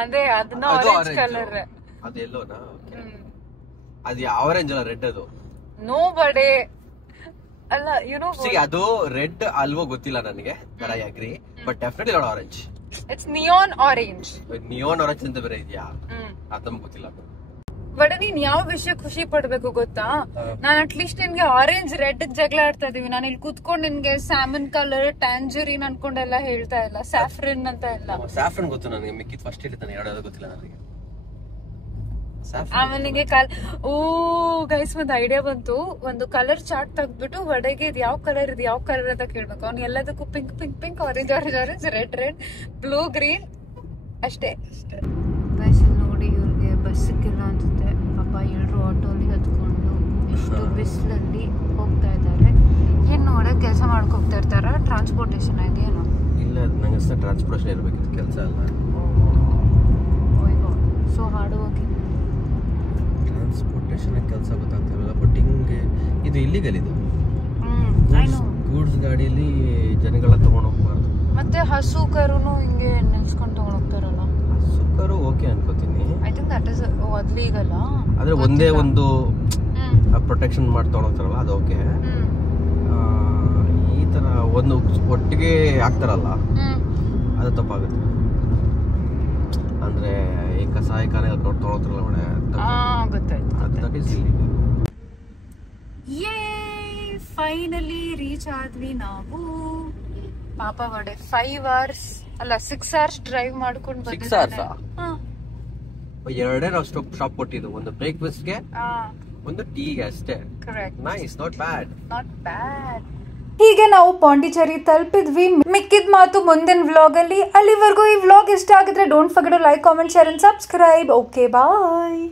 ಅದೇ, ಅದನ್ನ ಆರೆಂಜ್ ಕಲರ್. ಅದು ಎಲ್ಲೋನಾ? ಅದು ಆರೆಂಜ್ ಅಲ್ಲ, ರೆಡ್ ಅದು. ನೋ ಬಡೆ ಅಲ್ಲ, ಅದು ರೆಡ್ ಅಲ್ವೋ ಗೊತ್ತಿಲ್ಲ ನನಗೆ, but I agree. But definitely not orange. It's neon orange. Neon orange ಅಂತ ಬೇರೆ ಇದೆಯಾ? ಅದು ಗೊತ್ತಿಲ್ಲ. ಬಟ್ ನೀನ್ ಯಾವ ವಿಷಯ ಖುಷಿ ಪಡ್ಬೇಕು ಗೊತ್ತಾ? ನಾನು ಅಟ್ಲೀಸ್ಟ್ ನಿನ್ಗೆ ಆರೆಂಜ್ ರೆಡ್ ಜಗಳ ಆಡ್ತಾ ಇದೀವಿ. ನಾನು ಇಲ್ಲಿ ಕುತ್ಕೊಂಡು ನಿನ್ಗೆ ಸ್ಯಾಮನ್ ಕಲರ್, ಟ್ಯಾಂಜರಿನ್ ಅನ್ಕೊಂಡೆಲ್ಲ ಹೇಳ್ತಾ ಇಲ್ಲ, ಸ್ಯಾಫ್ರನ್ ಅಂತ ಎಲ್ಲ. ಸ್ಯಾಫ್ರನ್ ಗೊತ್ತು ನನಗೆ, ಮಿಕ್ಕಿದ್ ಫಸ್ಟ್ ಹೇಳಿದ್ದಾನೆ, ಯಾವ್ದು ಗೊತ್ತಿಲ್ಲ ನನಗೆ. ಆಮೇಲೆ ನಿಂಗೆ ಗೈಸ್ ಒಂದು ಐಡಿಯಾ ಬಂತು. ಒಂದು ಕಲರ್ ಚಾರ್ಟ್ ತೆಗ್ದ್ಬಿಟ್ಟು ವಡೆಗೆ ಇದು ಯಾವ ಕಲರ್ ಅಂತ ಕೇಳ್ಬೇಕು. ಅವ್ನು ಎಲ್ಲದಕ್ಕೂ pink pink pink, orange orange orange, red red, blue green ಅಷ್ಟೇ. ಗೈಸ್ ನೋಡಿ, ಇವ್ರಿಗೆ ಬಸ್ ಸಿಕ್ಕಿಲ್ಲ ಅನ್ಸುತ್ತೆ. ಪಾಪ ಎಲ್ಲರೂ ಆಟೋಲಿ ಹತ್ಕೊಂಡು ಇಷ್ಟು ಬಿಸಿಲಲ್ಲಿ ಹೋಗ್ತಾ ಇದ್ದಾರೆ. ಏನ್ ನೋಡ ಕೆಲಸ ಮಾಡ್ಕೋಗ್ತಾ ಇರ್ತಾರ? ಟ್ರಾನ್ಸ್ಪೋರ್ಟೇಷನ್ ಆಗೇನು? ಇಲ್ಲ, ನಂಗೆ ಟ್ರಾನ್ಸ್ಪೋರ್ಟೇಷನ್ ಇರ್ಬೇಕಿತ್ತು, ಕೆಲಸ ಅಲ್ಲ. So hard working. ಟ್ರಾನ್ಸ್ಪೋರ್ಟೇಷನ್ ಕೆಲಸ ಗೊತ್ತಾಗ್ತಿರಲ್ಲ. ಬಟ್ ಹಿಂಗೆ ಇದು ಇಲ್ಲಿಗಲ್. ಇದು ಗೂಡ್ಸ್ ಗಾಡಿಯಲ್ಲಿ ಜನಗಳ ತಗೊಂಡ್ ಹೋಗ್ಬಾರ್ದು. ಮತ್ತೆ ಹಸು ಕರುನು ಹಿಂಗೆ ನಿಲ್ಸ್ಕೊಂಡು ತಗೊಂಡ್ ಹೋಗ್ತಾರಲ್ಲ. ಹಸು ಕರು ಓಕೆ ಅನ್ಕೋತೀನಿ. I think that is legal. ಆದ್ರೆ ಒಂದೇ ಒಂದು ಪ್ರೊಟೆಕ್ಷನ್ ಮಾಡಿ ತಗೊಂಡೋಗ್ತಾರಲ್ಲ, ಅದು ಓಕೆ. ಈ ತರ ಒಂದು ಒಟ್ಟಿಗೆ ಹಾಕ್ತಾರಲ್ಲ, ಅದು ತಪ್ಪಾಗುತ್ತೆ. ಅಂದ್ರೆ ಈ ಕಸಾಯಿಖಾನೆ ತಗೊಳ್ತಾರಲ್ಲ ಒಳ್ಳೆ, ಫೈನಲಿ ರೀಚ್ ಆದ್ವಿ ನಾವು. ಪಾಪ ವಡೆ 5 hours ಅಲ್ಲ 6 hours ಡ್ರೈವ್ ಮಾಡ್ಕೊಂಡು ಬಂದಿದ್ದೆ. ಎರಡೇ ನಾವು ಶಾಪ್ ಕೊಟ್ಟಿದ್ದು, ಒಂದು ಬ್ರೇಕ್ಫಾಸ್ಟ್ಗೆ, ಒಂದು ಟೀಗೆ ಅಷ್ಟೇ. ಕರೆಕ್ಟ್. Nice, not bad. ಹೀಗೆ ನಾವು ಪಾಂಡಿಚೇರಿ ತಲುಪಿದ್ವಿ. ಮಿಕ್ಕಿದ ಮಾತು ಮುಂದಿನ ವ್ಲಾಗ್ ಅಲ್ಲಿ. ಅಲ್ಲಿವರೆಗೂ ಈ ವ್ಲಾಗ್ ಇಷ್ಟ ಆಗಿದ್ರೆ don't forget to like, comment, share and subscribe. Okay bye.